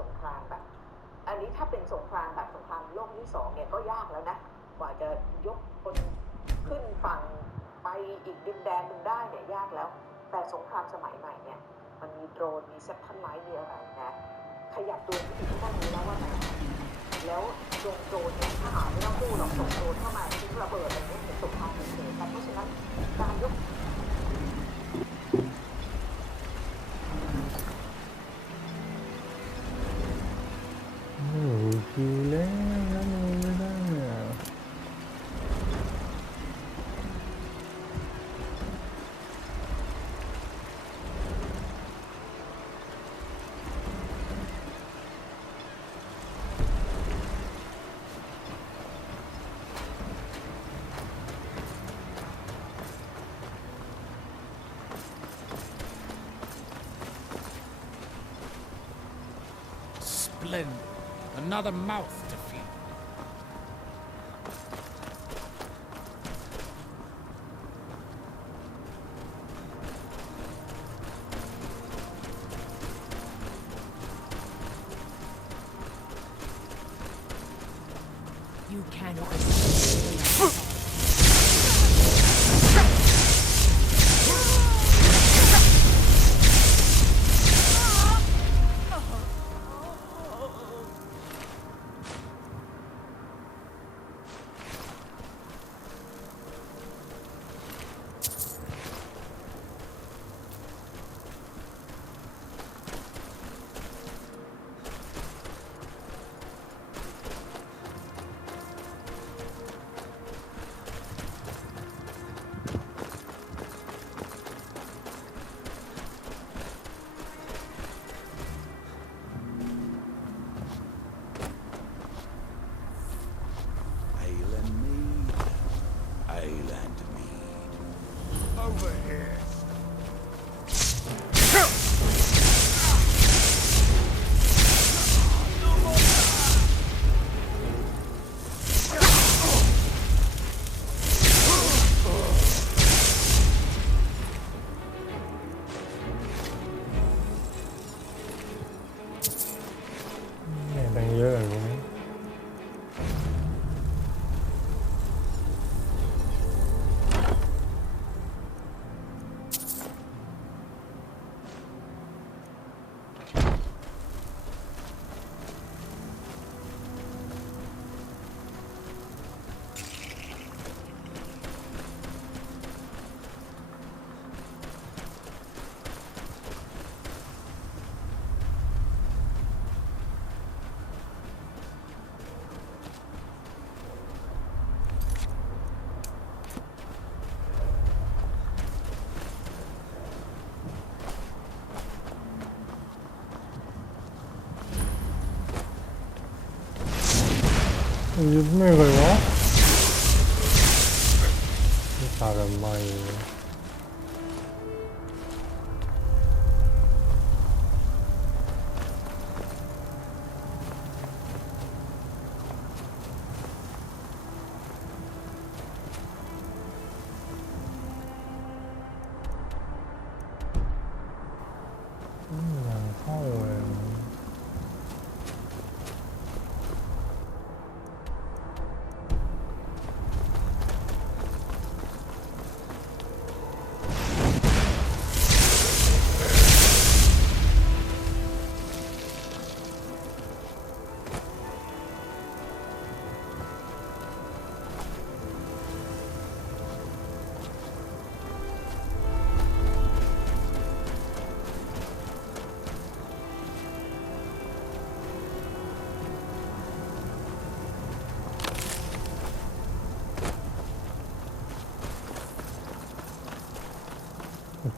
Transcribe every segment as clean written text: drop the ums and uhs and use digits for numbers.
สงครามแบบอันนี้ถ้าเป็นสงครามแบบสงครามโลกที่2เนี่ยก็ยากแล้วนะกว่าจะยกคนขึ้นฝั่งไปอีกดินแดนหนึ่งได้เนี่ยยากแล้วแต่สงครามสมัยใหม่เนี่ยมันมีโดรนมีแซตเทิลไลท์มีอะไรนะขยับตัวที่ก็ต้องรู้แล้วว่าไหนแล้วโดรนเนี่ยทหารไม่ต้องสู้หรอกส่งโดรนเข้ามาทิ้งระเบิดอะไรเนี่ยเป็นสงครามเฉยๆแต่เพราะฉะนั้นการยกคิวแล้วแล้วไม่ได้Another mouth to feed. You cannot. Over here. ดังเยอะเลยยึดไม่เลยวะนี่ตาแบบไม่ยังเข้าเลย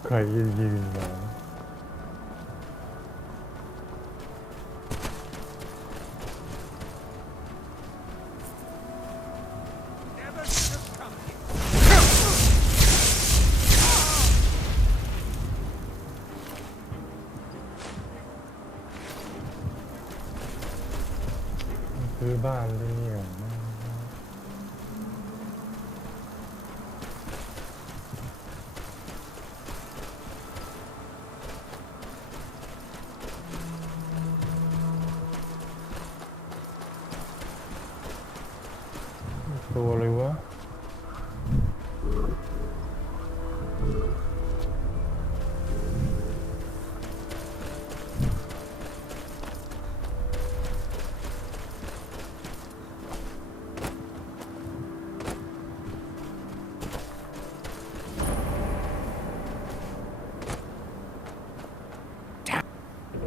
ใครยืนมาซื้อบ้านเลยเนี่ย ตัวอะไรวะ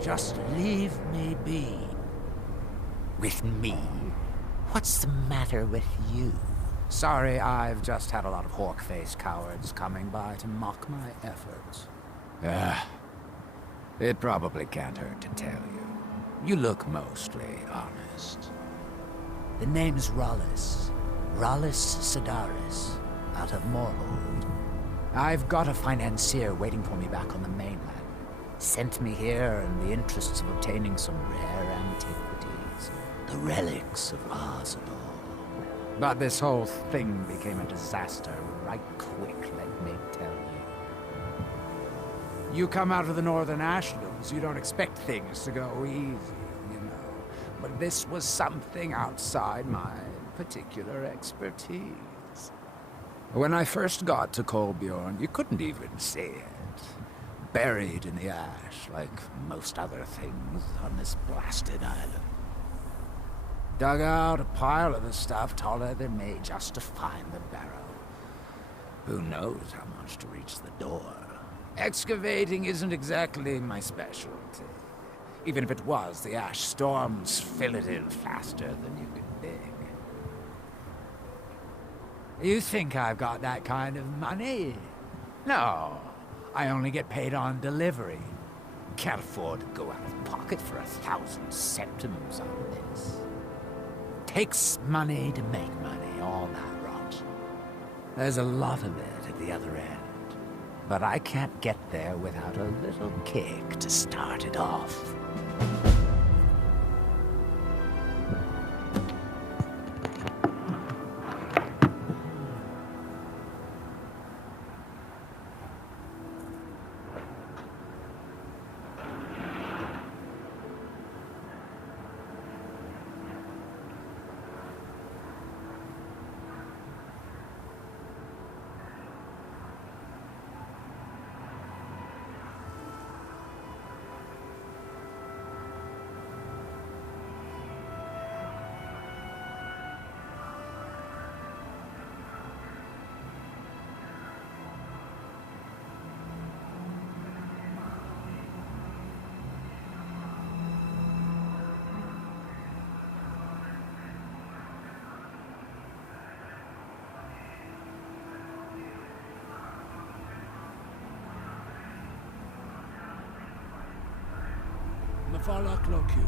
Just leave me be. With me? What's the matter with you? Sorry, I've just had a lot of hawk-faced cowards coming by to mock my efforts. It probably can't hurt to tell you. You look mostly honest. The name's Rollis. Rollis Sedaris, out of Moorhold. I've got a financier waiting for me back on the mainland. Sent me here in the interests of obtaining some rare antiquities. The relics of Arzador. But this whole thing became a disaster right quick, let me tell you. You come out of the Northern Ashlands, you don't expect things to go easy, you know. But this was something outside my particular expertise. When I first got to Kolbjorn, you couldn't even see it. Buried in the ash, like most other things on this blasted island. Dug out a pile of the stuff taller than me just to find the barrow. Who knows how much to reach the door? Excavating isn't exactly my specialty. Even if it was, the ash storms fill it in faster than you can dig. You think I've got that kind of money? No. I only get paid on delivery. Can't afford to go out of pocket for 1,000 centimes on this. Takes money to make money, all that rot. There's a lot of it at the other end. But I can't get there without a little kick to start it off. Mavala Clocu.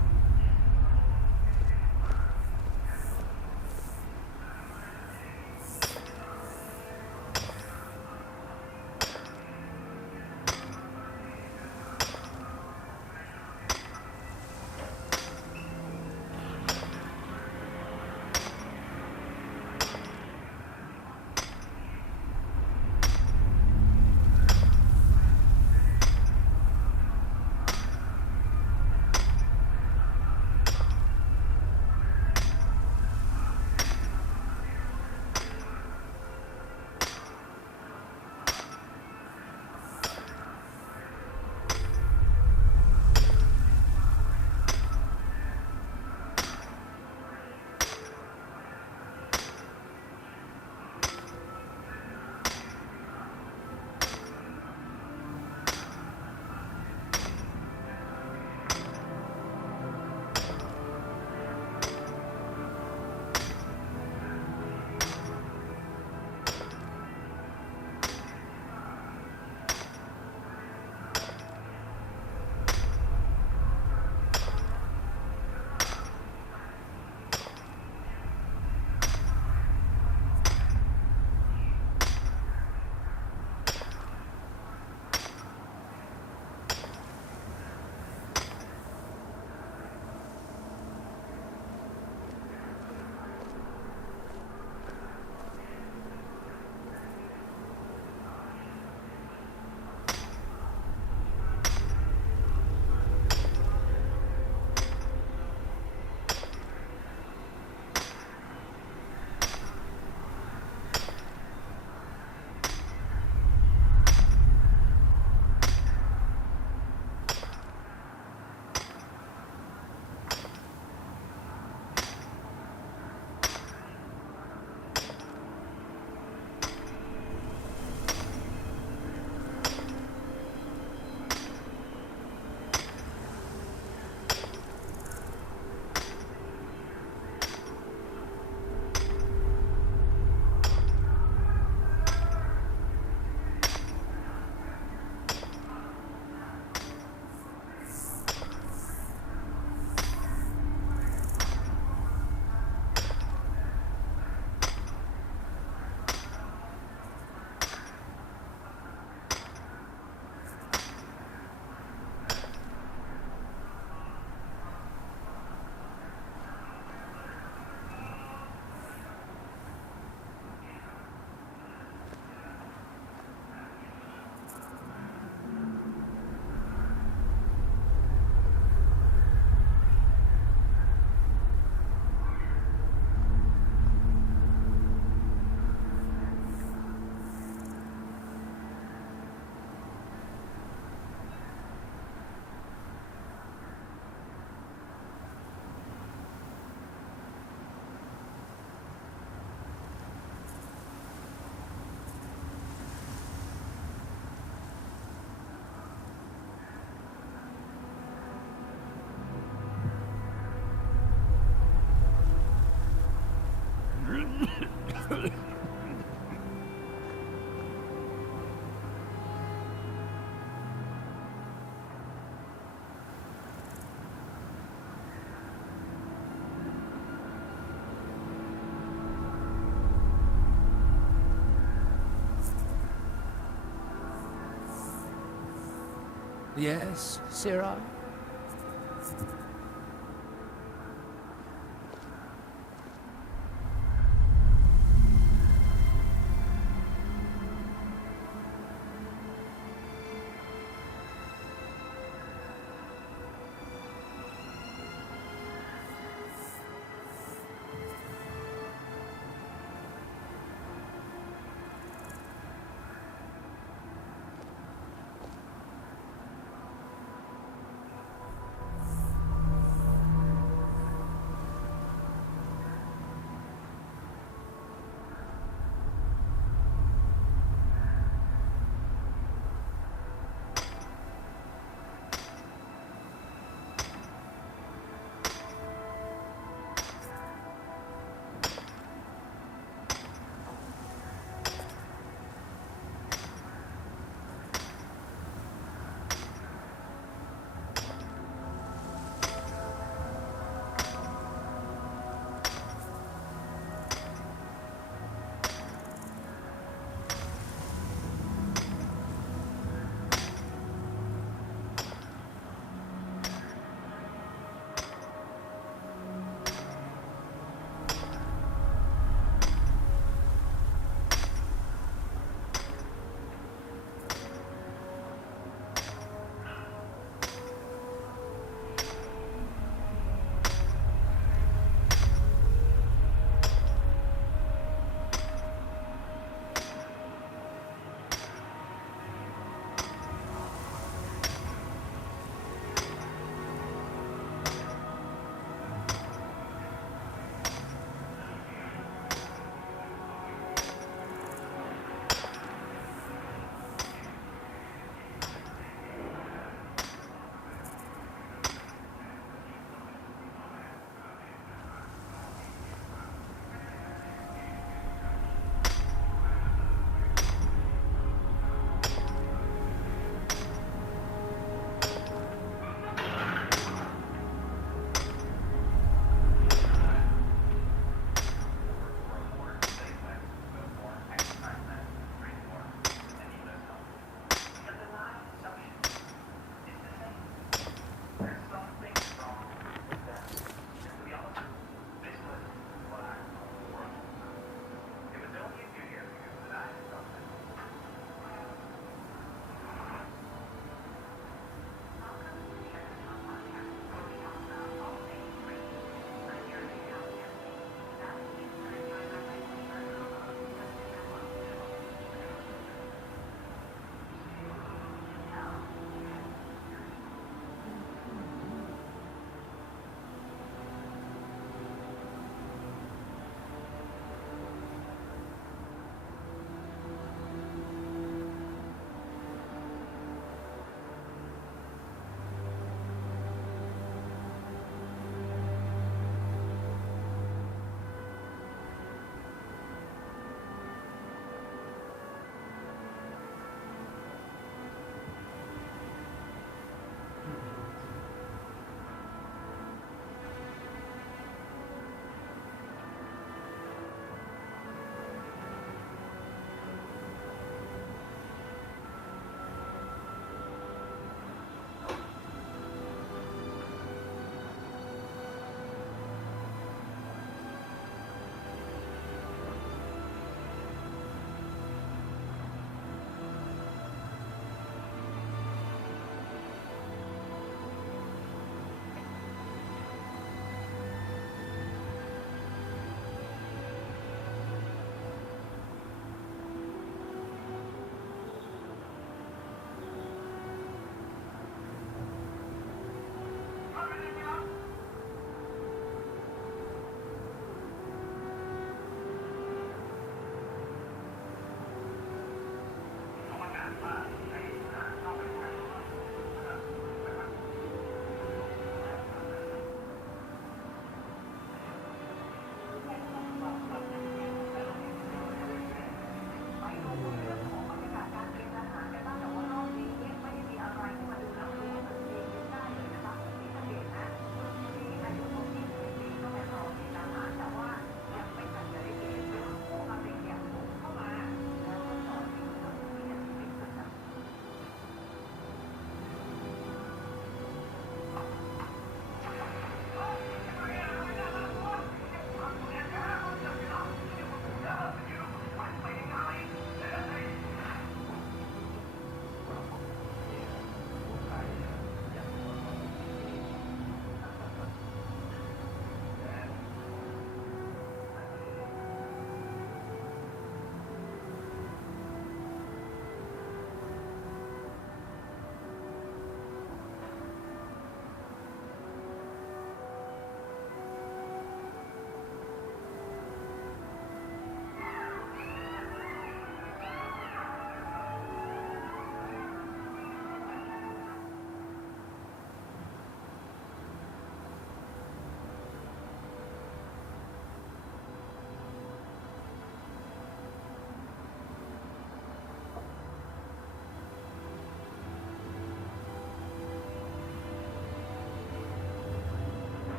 Yes, Sirrah?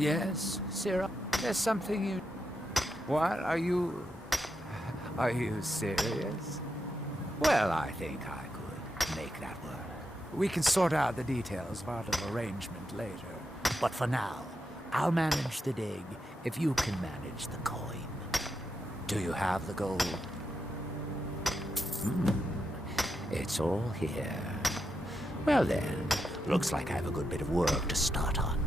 Yes, Sirrah? There's something you... What? Are you serious? Well, I think I could make that work. We can sort out the details of our little arrangement later. But for now, I'll manage the dig if you can manage the coin. Do you have the gold? It's all here. Well then, looks like I have a good bit of work to start on.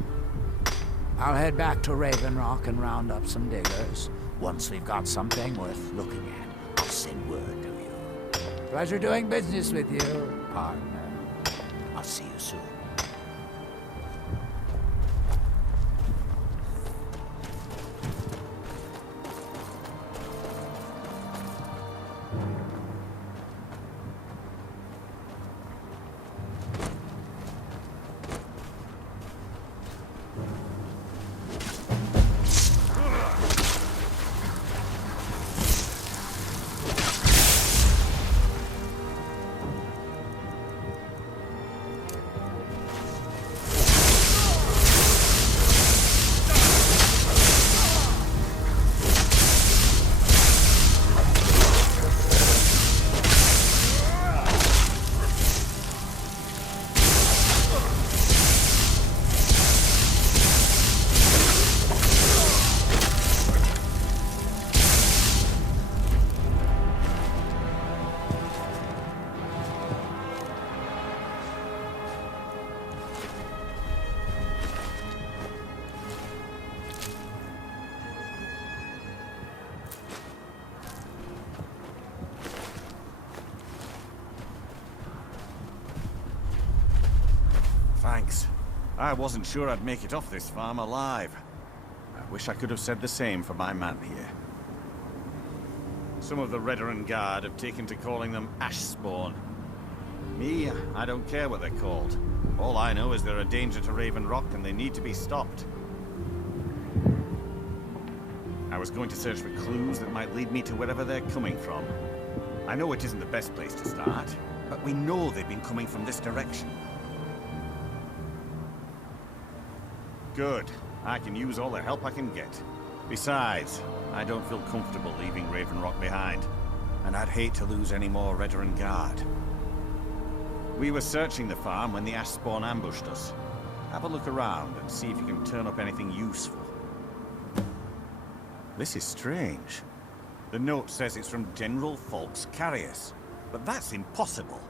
I'll head back to Raven Rock and round up some diggers. Once we've got something worth looking at, I'll send word to you. Pleasure doing business with you, partner. I'll see you soon. Thanks. I wasn't sure I'd make it off this farm alive. I wish I could have said the same for my man here. Some of the Redoran Guard have taken to calling them Ashspawn. Me, I don't care what they're called. All I know is they're a danger to Raven Rock and they need to be stopped. I was going to search for clues that might lead me to wherever they're coming from. I know it isn't the best place to start, but we know they've been coming from this direction. Good. I can use all the help I can get. Besides, I don't feel comfortable leaving Raven Rock behind, and I'd hate to lose any more Redoran Guard. We were searching the farm when the Ashspawn ambushed us. Have a look around and see if you can turn up anything useful. This is strange. The note says it's from General Falks Carius, but that's impossible.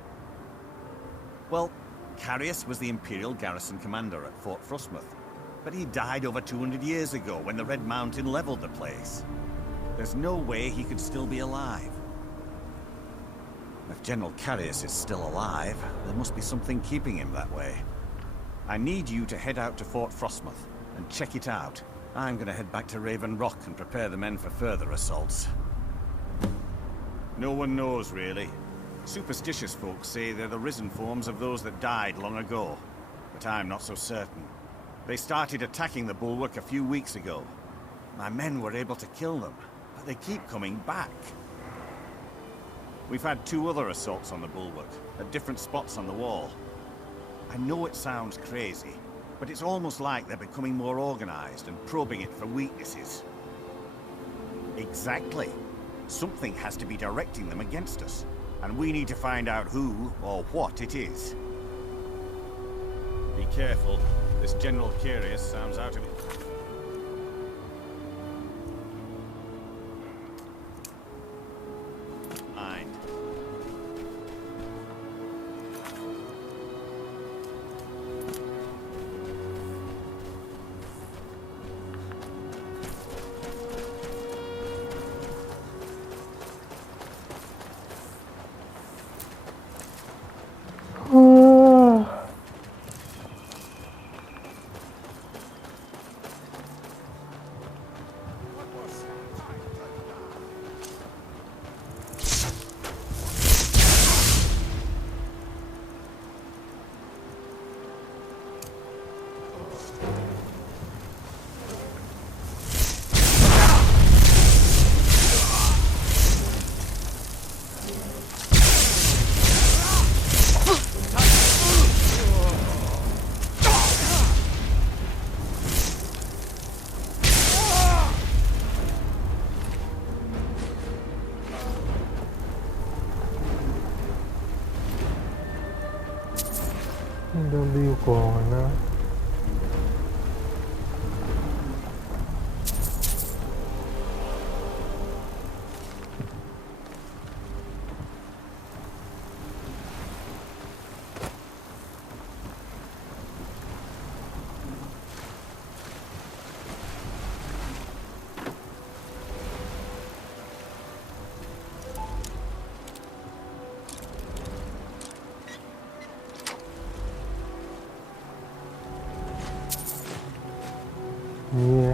Well, Carius was the Imperial garrison commander at Fort Frostmoth, but he died over 200 years ago when the Red Mountain leveled the place. There's no way he could still be alive. If General Carius is still alive, there must be something keeping him that way. I need you to head out to Fort Frostmoth and check it out. I'm gonna head back to Raven Rock and prepare the men for further assaults. No one knows, really. Superstitious folks say they're the risen forms of those that died long ago, but I'm not so certain. They started attacking the bulwark a few weeks ago. My men were able to kill them, but they keep coming back. We've had 2 other assaults on the bulwark, at different spots on the wall. I know it sounds crazy, but it's almost like they're becoming more organized and probing it for weaknesses. Exactly. Something has to be directing them against us, and we need to find out who or what it is. Be careful. This General Carius sounds out of it. Mind. อนนะ เนี่ย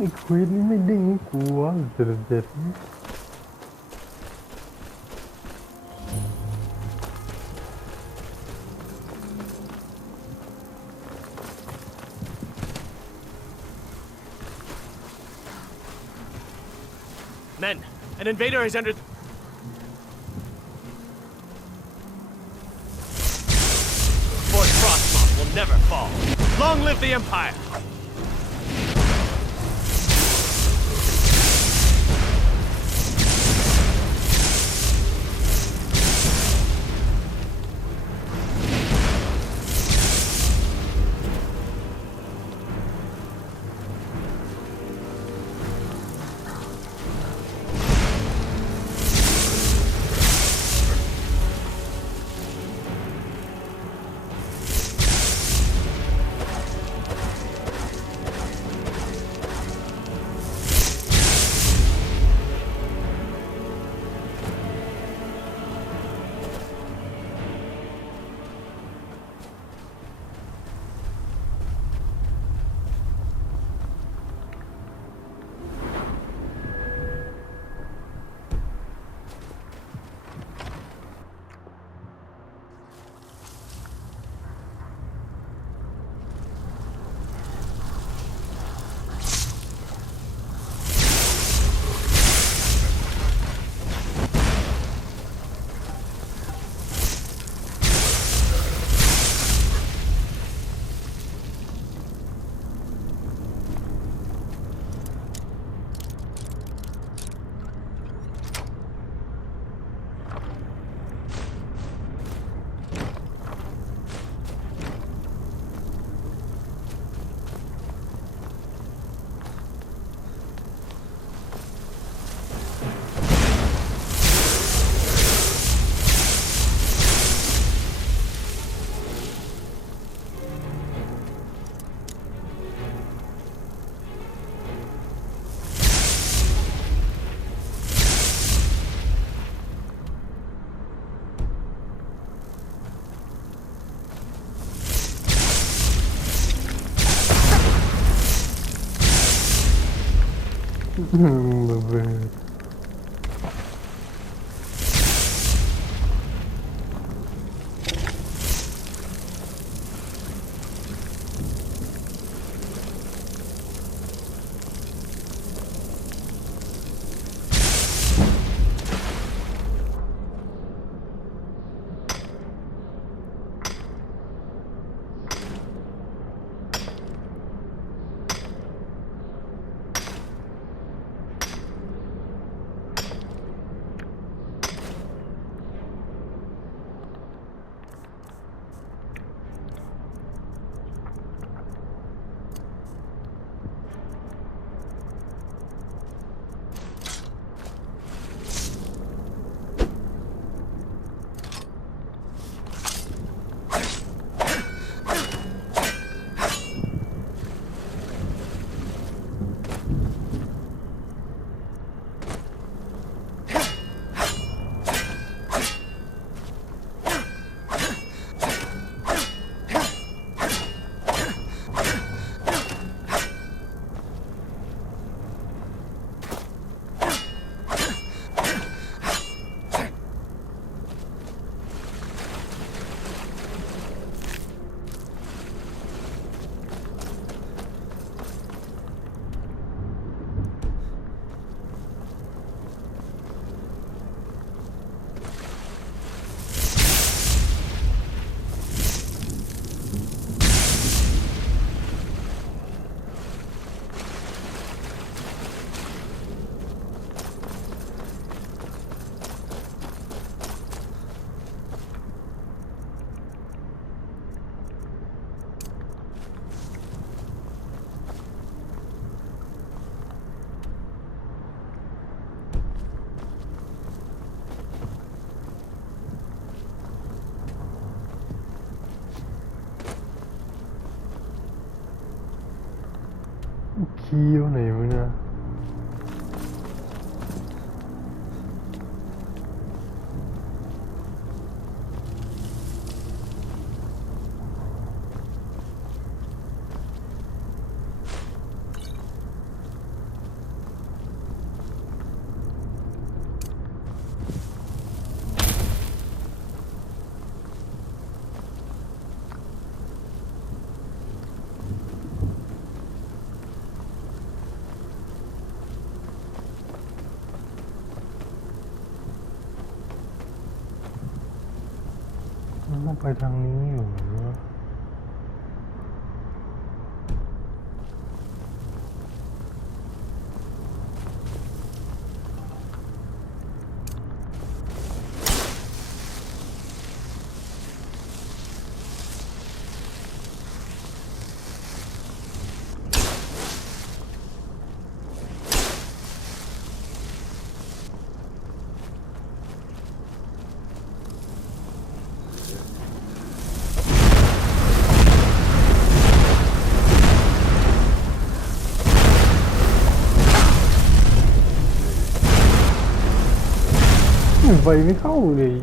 ไอ้ควีนนี่ไม่ดิ้งให้กูวะเด็ดMen, an invader is under... Fort Frostmoth will never fall. Long live the Empire! ระเบิดคีย์อยู่ไหนวะเนี่ย มันต้องไปทางนี้อยู่เหรอไฟไม่เข้าเลย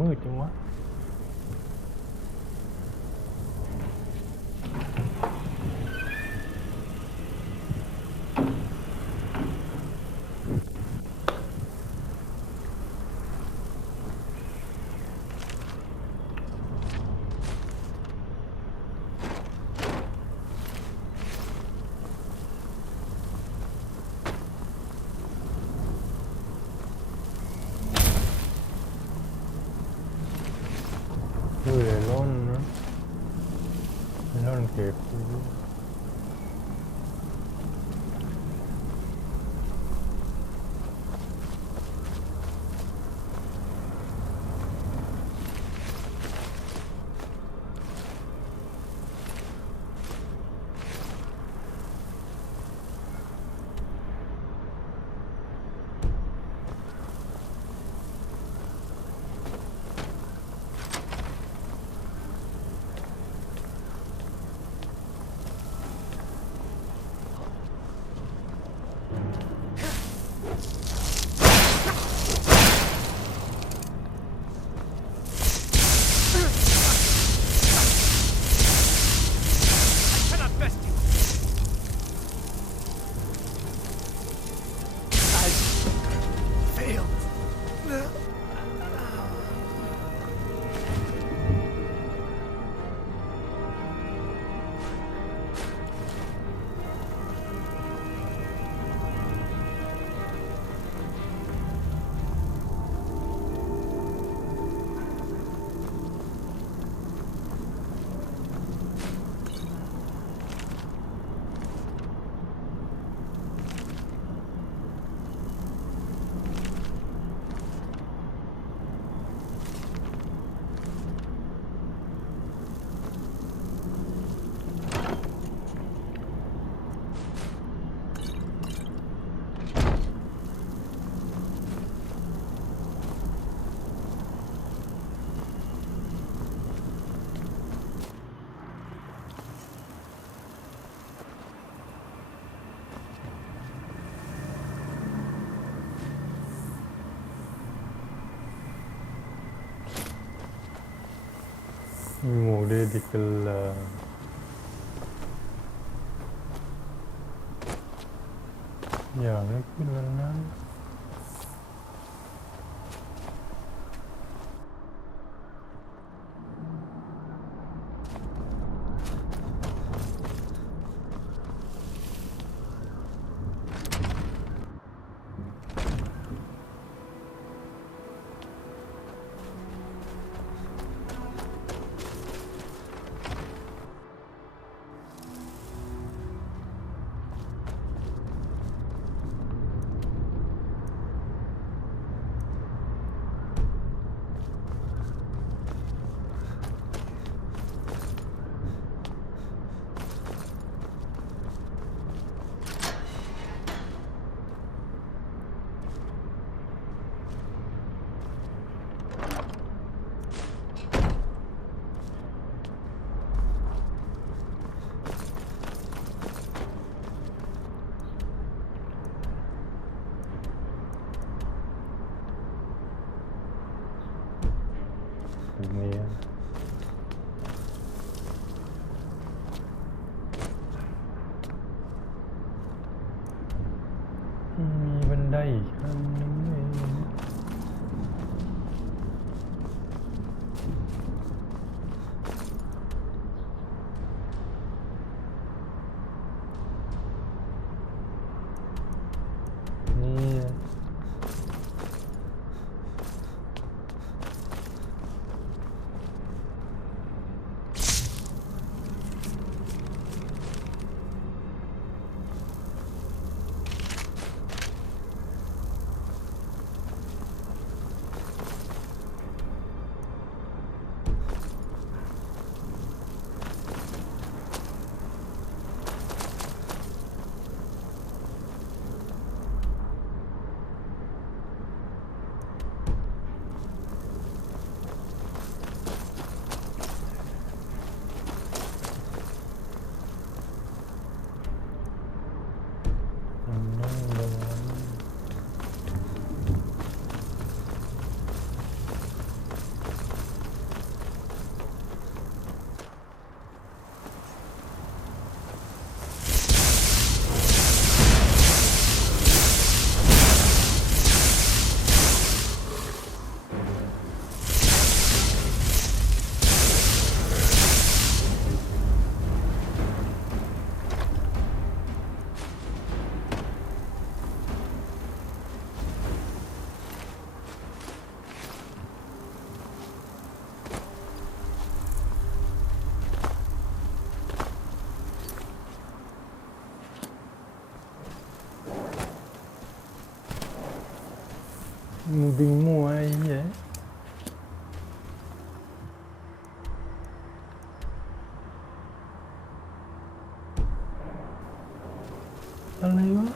มืดจังวะ นะเมลอนเค้ก Cannot best you. Failed. มีหมวกเดดิกลลาอยากให้ขึ้นแล้วนะแบบนี้มีบันไดอีกขั้นนึงเลยนี่ มึงวิ่งมั่วไอ้เหี้ยอะไรวะ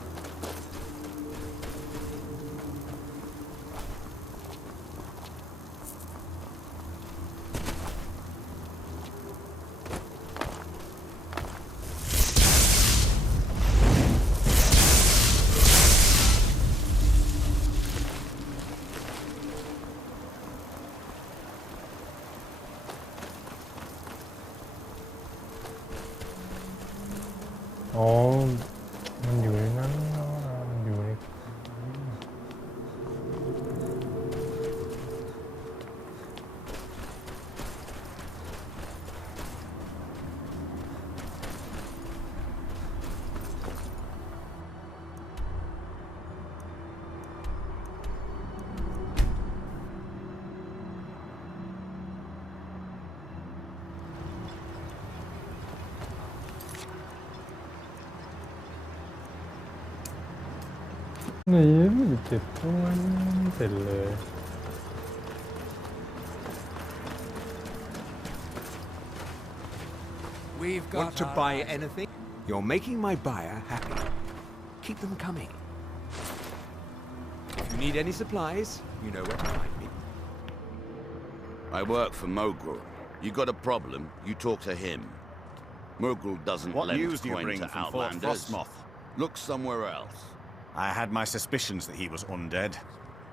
อ๋อมันอยู่ในนั้นเนาะมันอยู่ใน นี่มันเจ็บตัวเสร็จเลย We've got Want to our buy eyes- anything? You're making my buyer happy. Keep them coming. If you need any supplies, you know where to find me. I work for Mogul. You got a problem, you talk to him. Mogul doesn't What lend news do you coin bring to from Fort outlanders. Frostmoth? Look somewhere else. I had my suspicions that he was undead.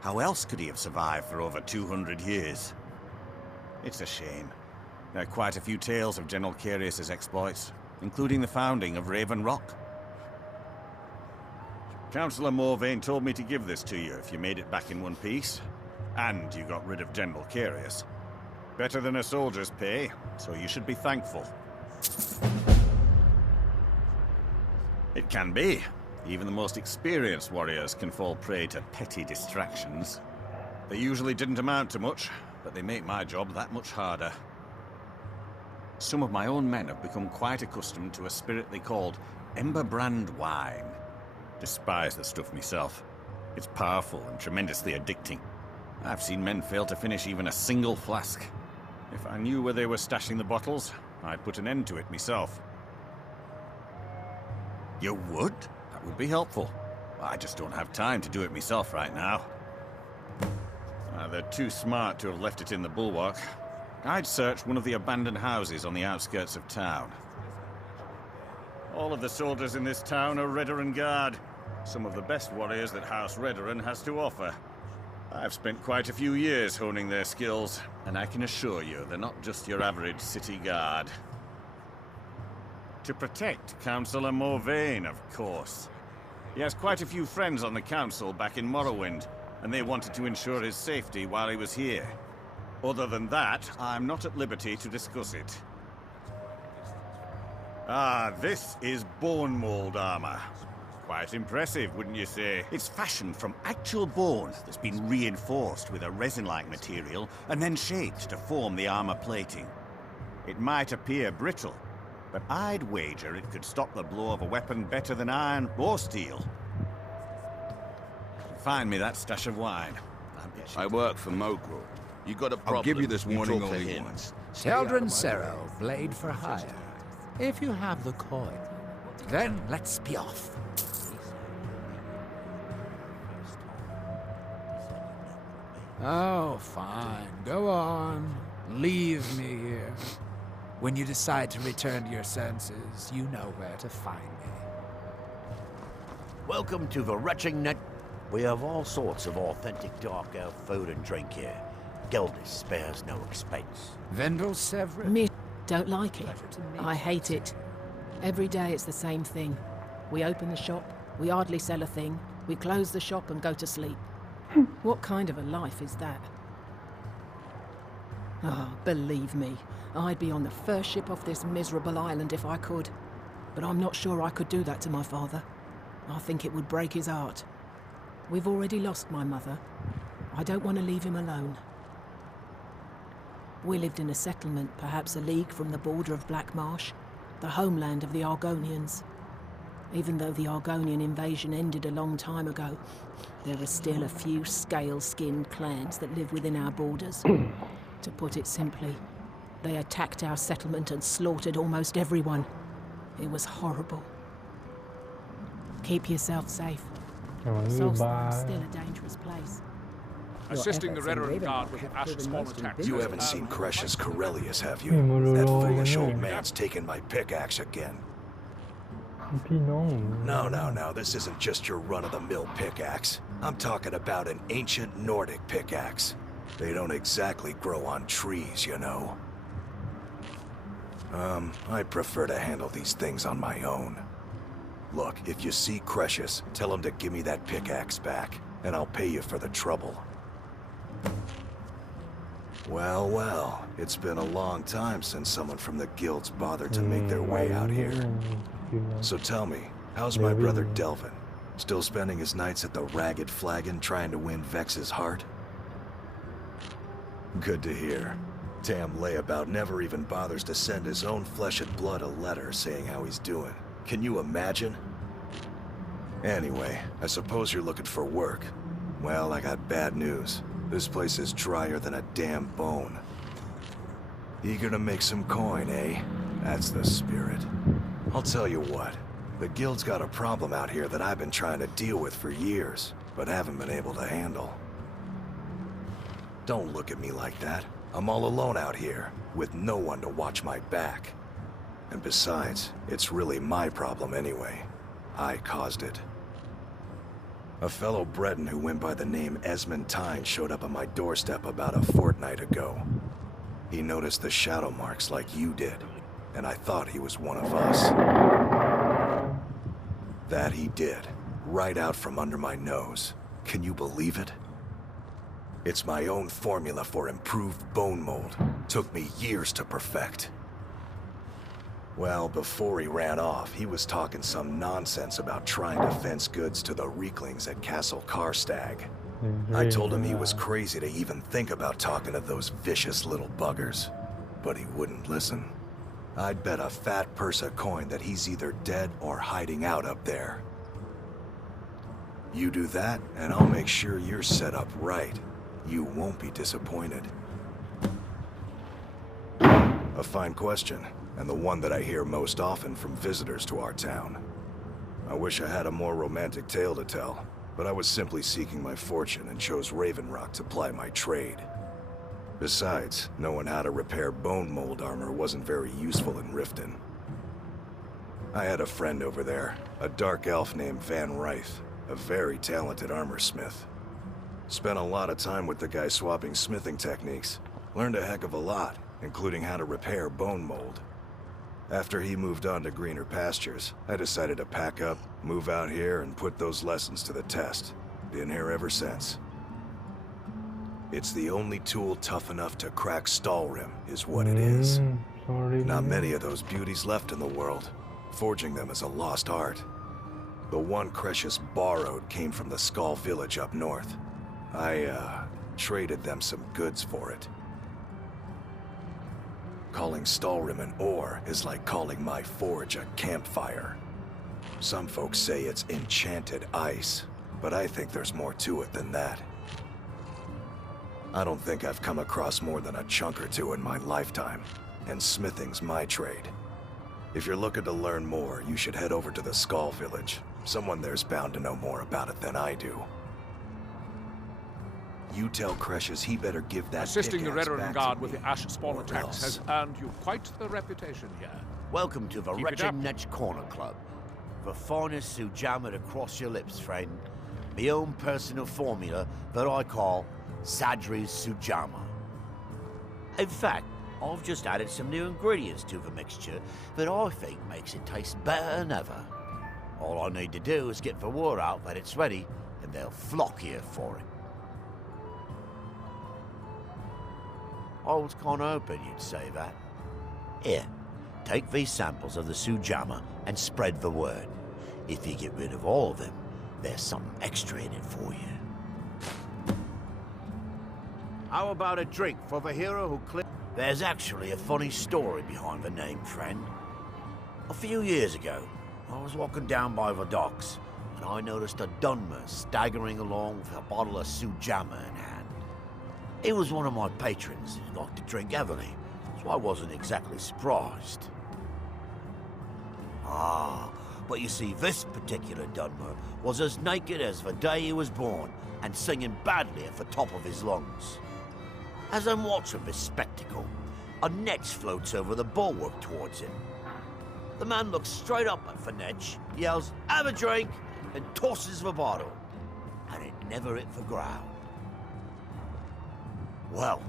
How else could he have survived for over 200 years? It's a shame. There are quite a few tales of General Carius's exploits, including the founding of Raven Rock. Councillor Morvain told me to give this to you if you made it back in one piece. And you got rid of General Carius. Better than a soldier's pay, so you should be thankful. It can be. Even the most experienced warriors can fall prey to petty distractions. They usually didn't amount to much, but they make my job that much harder. Some of my own men have become quite accustomed to a spirit they called Emberbrand wine. Despise the stuff myself. It's powerful and tremendously addicting. I've seen men fail to finish even a single flask. If I knew where they were stashing the bottles, I'd put an end to it myself. You would? That would be helpful. I just don't have time to do it myself right now. They're too smart to have left it in the bulwark. I'd search one of the abandoned houses on the outskirts of town. All of the soldiers in this town are Redoran Guard. Some of the best warriors that House Redoran has to offer. I've spent quite a few years honing their skills, and I can assure you they're not just your average city guard. To protect Councillor Morvain, of course. He has quite a few friends on the council back in Morrowind, and they wanted to ensure his safety while he was here. Other than that, I'm not at liberty to discuss it. Ah, this is bone mold armor. Quite impressive, wouldn't you say? It's fashioned from actual bone that's been reinforced with a resin-like material and then shaped to form the armor plating. It might appear brittle, but I'd wager it could stop the blow of a weapon better than iron or steel. Find me that stash of wine. I work for Mogul. You got a problem, I'll give you this warning talk to only him. once. Sheldon Cerro, blade for hire. If you have the coin, then let's be off. Oh, fine. Go on. Leave me here. When you decide to return to your senses, you know where to find me. Welcome to the Retching-Net. We have all sorts of authentic dark elf food and drink here. Geldis spares no expense. Vendel Severin? Me don't like it. Pleasure to meet I hate it. Every day it's the same thing. We open the shop, we hardly sell a thing, we close the shop and go to sleep. What kind of a life is that? Oh, believe me, I'd be on the first ship off this miserable island if I could. But I'm not sure I could do that to my father. I think it would break his heart. We've already lost my mother. I don't want to leave him alone. We lived in a settlement perhaps a league from the border of Black Marsh, the homeland of the Argonians. Even though the Argonian invasion ended a long time ago, there are still a few scale-skinned clans that live within our borders. To put it simply, they attacked our settlement and slaughtered almost everyone. It was horrible. Keep yourself safe. Solstheim's still a dangerous place. Assisting the Redoran Guard with the Asher Spawn attacks. You haven't seen Crescius Corellius, have you? Hey, That Mororo, foolish yeah. old man's taken my pickaxe again. พี่น้อง No, this isn't just your run-of-the-mill pickaxe. I'm talking about an ancient Nordic pickaxe. They don't exactly grow on trees, you know. I prefer to handle these things on my own. Look, if you see Crescius, tell him to give me that pickaxe back, and I'll pay you for the trouble. Well, it's been a long time since someone from the guilds bothered to make their way out here. So tell me, how's my brother Delvin? Still spending his nights at the Ragged Flagon trying to win Vex's heart? Good to hear. Tam Layabout never even bothers to send his own flesh and blood a letter saying how he's doing. Can you imagine? Anyway, I suppose you're looking for work. Well, I got bad news. This place is drier than a damn bone. Eager to make some coin, eh? That's the spirit. I'll tell you what. The guild's got a problem out here that I've been trying to deal with for years, but haven't been able to handle. Don't look at me like that. I'm all alone out here, with no one to watch my back. And besides, it's really my problem anyway. I caused it. A fellow Breton who went by the name Esmond Tyne showed up on my doorstep about a fortnight ago. He noticed the shadow marks like you did, and I thought he was one of us. That he did, right out from under my nose. Can you believe it? It's my own formula for improved bone mold. Took me years to perfect. Well, before he ran off, he was talking some nonsense about trying to fence goods to the Reeklings at Castle Karstag. I told him he was crazy to even think about talking to those vicious little buggers, but he wouldn't listen. I'd bet a fat purse of coin that he's either dead or hiding out up there. You do that, and I'll make sure you're set up right. You won't be disappointed. A fine question, and the one that I hear most often from visitors to our town. I wish I had a more romantic tale to tell, but I was simply seeking my fortune and chose Raven Rock to ply my trade. Besides, knowing how to repair bone mold armor wasn't very useful in Riften. I had a friend over there, a dark elf named Van Ryth, a very talented armor smith. Spent a lot of time with the guy swapping smithing techniques. Learned a heck of a lot, including how to repair bone mold. After he moved on to greener pastures, I decided to pack up, move out here, and put those lessons to the test. Been here ever since. It's the only tool tough enough to crack Stalrim, is what it is. Not many of those beauties left in the world. Forging them is a lost art. The one Crescius borrowed came from the Skull village up north. I, traded them some goods for it. Calling Stalrim an ore is like calling my forge a campfire. Some folks say it's enchanted ice, but I think there's more to it than that. I don't think I've come across more than a chunk or two in my lifetime, and smithing's my trade. If you're looking to learn more, you should head over to the Skull village. Someone there's bound to know more about it than I do. You tell Crescius he better give that Assisting the pickaxe Redoran back Guard to with me, the Asher Spawn or attacks else. has earned you quite the reputation here. Welcome to the Keep it Wretched up. Netch Corner Club. The finest Sujamma to cross your lips, friend. My own personal formula that I call Sadri's Sujamma. In fact, I've just added some new ingredients to the mixture that I think makes it taste better than ever. All I need to do is get the word out that it's ready, and they'll flock here for it. I was kind of hoping you'd say that. Here, take these samples of the Sujamma and spread the word. If you get rid of all of them, there's something extra in it for you. How about a drink for the hero who clipped? There's actually a funny story behind the name, friend. A few years ago, I was walking down by the docks, and I noticed a Dunmer staggering along with a bottle of Sujamma in hand. He was one of my patrons who liked to drink heavily, so I wasn't exactly surprised. Ah, but you see, this particular Dunmer was as naked as the day he was born, and singing badly at the top of his lungs. As I'm watching this spectacle, a Netch floats over the bulwark towards him. The man looks straight up at the Netch, yells, "Have a drink!" and tosses the bottle. And it never hit the ground. Well,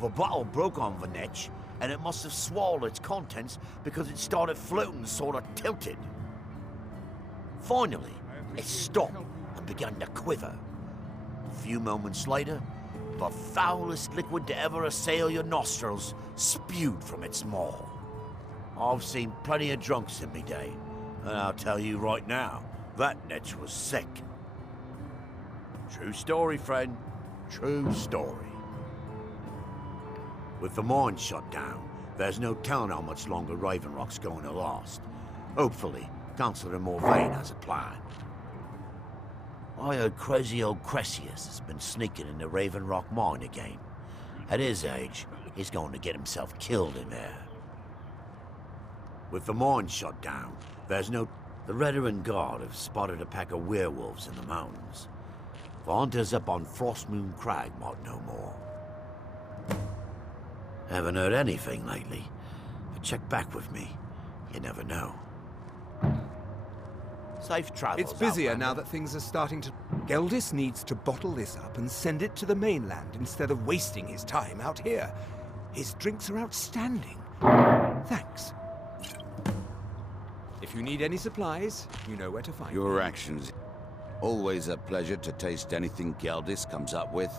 the bottle broke on the Netch, and it must have swallowed its contents because it started floating sort of tilted. Finally, it stopped and began to quiver. A few moments later, the foulest liquid to ever assail your nostrils spewed from its maw. I've seen plenty of drunks in me day, and I'll tell you right now, that Netch was sick. True story, friend. True story. With the mine shut down, there's no telling how much longer Raven Rock's going to last. Hopefully, Councillor Morvain has a plan. I heard crazy old Cressius has been sneaking in the Raven Rock mine again. At his age, he's going to get himself killed in there. With the mine shut down, there's no... The Redoran Guard have spotted a pack of werewolves in the mountains. The hunters up on Frostmoon Crag might know more. Haven't heard anything lately, but check back with me. You never know. Safe travels. It's busier Outlander. now that things are starting to... Geldis needs to bottle this up and send it to the mainland instead of wasting his time out here. His drinks are outstanding. Thanks. If you need any supplies, you know where to find Your me. actions. Always a pleasure to taste anything Geldis comes up with.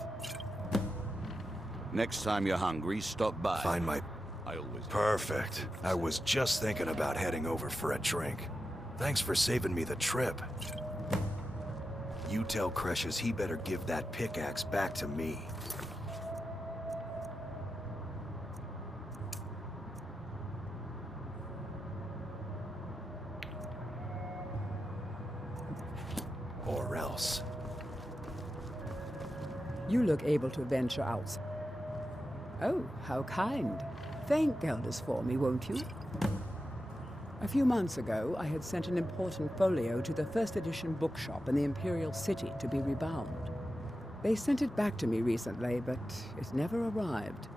Next time you're hungry, stop by. Find my... I always... Perfect. I was just thinking about heading over for a drink. Thanks for saving me the trip. You tell Cressius he better give that pickaxe back to me. Or else. You look able to venture out. Oh, how kind. Thank Geldis for me, won't you? A few months ago, I had sent an important folio to the first edition bookshop in the Imperial City to be rebound. They sent it back to me recently, but it never arrived.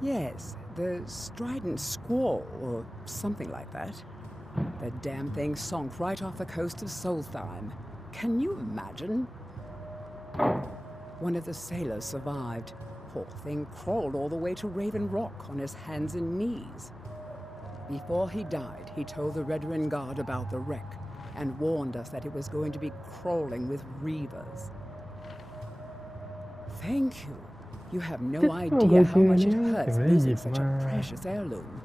Yes, the Strident Squall, or something like that. That damn thing sunk right off the coast of Solstheim. Can you imagine? One of the sailors survived. Poor thing crawled all the way to Raven Rock on his hands and knees. Before he died, he told the Redoran Guard about the wreck and warned us that it was going to be crawling with reavers. Thank you. You have no idea how much it hurts losing such a precious heirloom.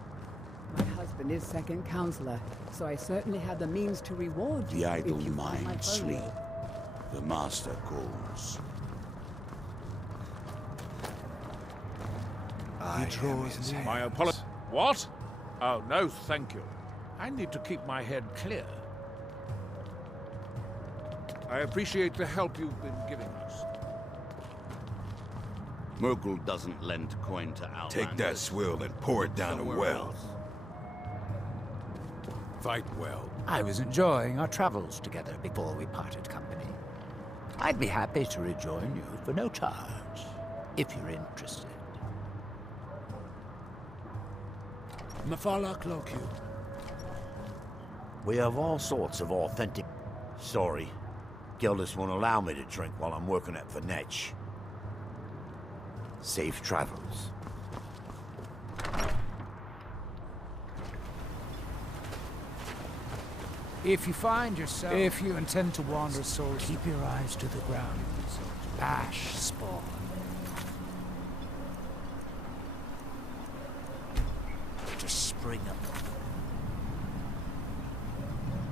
My husband is second counselor, so I certainly have the means to reward you. The idle if you find my mind folio. sleep. The master calls. I am his hands. My apologies. What? Oh, no, thank you. I need to keep my head clear. I appreciate the help you've been giving us. Murgle doesn't lend coin to Outlanders. Take that swill and pour it down a Somewhere well. else. Fight well. I was enjoying our travels together before we parted company. I'd be happy to rejoin you for no charge, if you're interested. Mafala Cloak you. We have all sorts of authentic... Sorry. Geldis won't allow me to drink while I'm working at the Netch. Safe travels. If you find yourself... If you intend to wander soul, keep your eyes to the ground. Ash spawn. To spring up